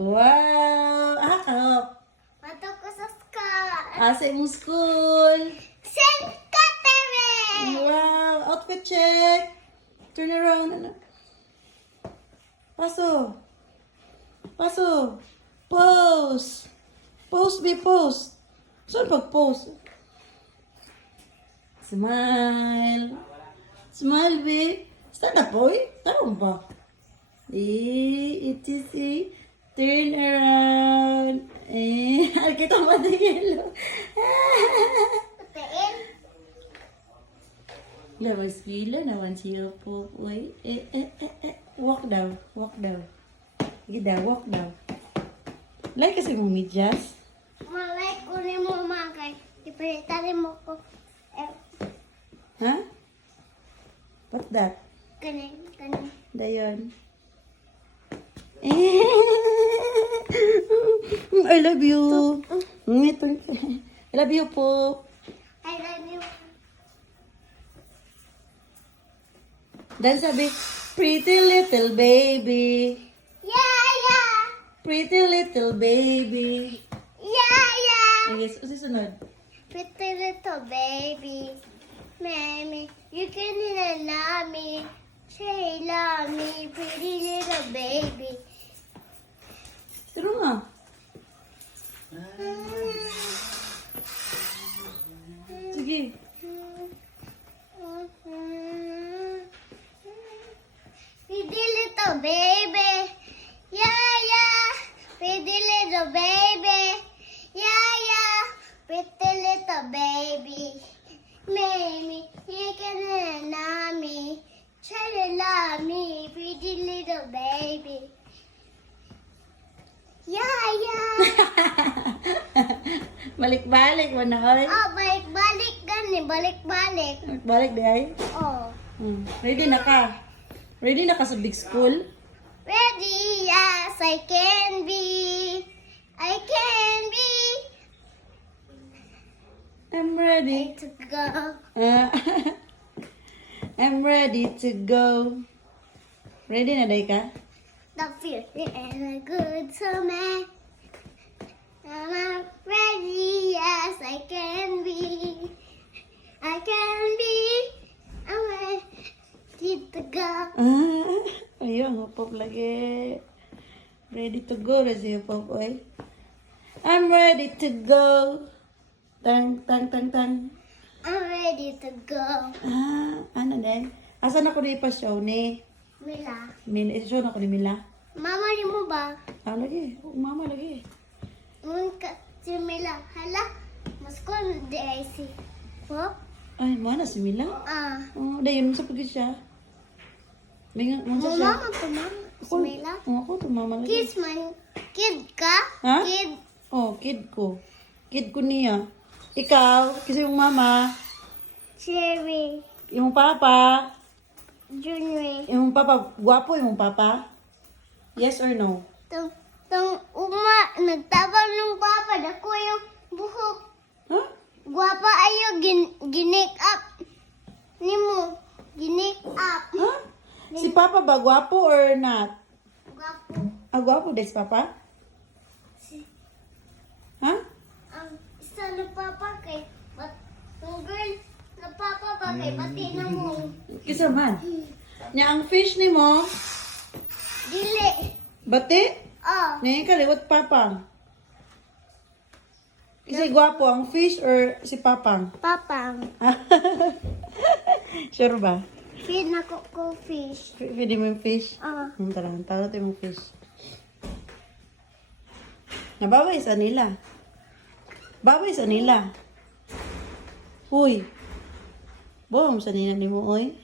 Wow! Ahakap! Matok ko sa school. Asa imong school? St. Catherine! Wow! Outfit check! Turn around. Ano? Paso! Paso! Pose! Pose, be pose! Saan pag-pose? Smile! Smile, be! Stand up, boy! Tarong ba? ETC! Turn around! Kita mo na yellow! Patiin. Labas pila naman siya po. Uy, walk daw, walk daw. Sige daw, walk daw. Like kasi mong medyas. Malay ko ni mo makay. Ipalitari mo ko. Ha? What that? Kanin, kanin. Dayon. I love you. I love you po. I love you. Dan sabi, pretty little baby. Yeah, yeah. Pretty little baby. Yeah, yeah. Okay, susunod. Pretty little baby. Mammy, you can love me. Say love me, pretty little baby. Pero nga. Sige. Pretty little baby. Yeah, yeah. Pretty little baby. Yeah, yeah. Pretty little baby. Mammy, you can love me. Try to love me, pretty little baby. Yeah, yeah. Balik-balik mo na, oy. Oh, balik-balik gani, balik-balik. Balik di ay. Oh. Ready na ka? Ready na ka sa big school? Ready, yes, I can be. I can be. I'm ready. To go. I'm ready to go. Ready na day ka? The feeling and a good summer. I'm ready, yes, I can be. I can be. I'm ready to go. Ayun, hupop lagi. Ready to go na siya, hupop, oy. I'm ready to go. Tang, tang, tang, tang. I'm ready to go. Ano day? Asan ako na ipa-show ni? Mila. Show na ako ni Mila. Mama ni mo ba? Lagi. Mama lagi. Mun ka si Mila. Hala, mas ko di ay si. Po? Ay, mana si Mila? Ah. Oh, dayon sa pagod siya. May nga, mo siya. Mama pa mama. Si Mila. Ako, to mama lagi. Kids man. Kid ka? Ha? Kid. Oh, kid ko. Kid ko niya. Ikaw, kasi yung mama, Cherry. yung papa, Junior. yung papa, gwapo yung papa? Yes or no? Tong nagtabang ng papa. Dako yung buhok. Huh? Guwapa ayo ginik up. Nimo. Ginik up. Huh? Si papa ba gwapo or not? Guwapo. Gwapo des papa? Ha? Ang isa na papa kay ang girl na papa ba kay pati na mo. Kisa man. Nya ang fish ni mo, Dili. bati? Oh. Ngayon kaliwat papang. Kasi gwapo ang fish or si papang? Papang. Sure ba? Feed na ko fish. Pwede mo yung fish? Ah. Tara, tara tayo yung fish. Nababay sa nila. Babay sa nila. Uy. Bom sa nila ni mo, oy.